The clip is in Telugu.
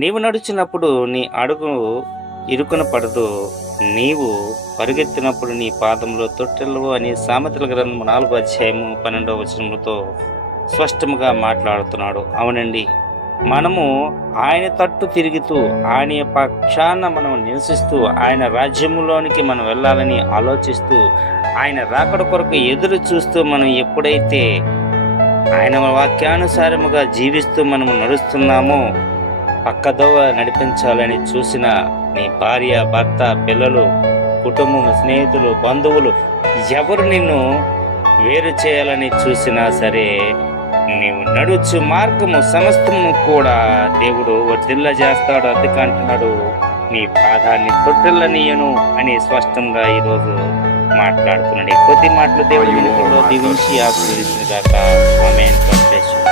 నీవు నడుచినప్పుడు నీ అడుగు ఇరుకున పడదు, నీవు పరుగెత్తినప్పుడు నీ పాదంలో తొట్టెల్లవు అని సామెతల గ్రంథం 4 అధ్యాయము 12 వచనములతో స్పష్టముగా మాట్లాడుతున్నాడు. అవునండి, మనము ఆయన తట్టు తిరుగుతూ ఆయన పక్షాన మనం నివసిస్తూ ఆయన రాజ్యములోనికి మనం వెళ్ళాలని ఆలోచిస్తూ ఆయన రాకడ కొరకు ఎదురు చూస్తూ మనం ఎప్పుడైతే ఆయన వాక్యానుసారముగా జీవిస్తూ మనము నడుస్తున్నామో, పక్కదోవ నడిపించాలని చూసిన నీ భార్య, భర్త, పిల్లలు, కుటుంబం, స్నేహితులు, బంధువులు ఎవరు నిన్ను వేరు చేయాలని చూసినా సరే, నీవు నడుచు మార్గము సమస్తము కూడా దేవుడు వర్ధిల్ల చేస్తాడు. అందుకే అంటున్నాడు, నీ పాదాన్ని తొట్టిల్లనీయను అని స్పష్టంగా ఈరోజు మాట్లాడుతున్నాడు. ఈ కొద్ది మాటలు దేవుడు దీవించి ఆశీర్వదించును గాక. ఆమేన్. God bless you.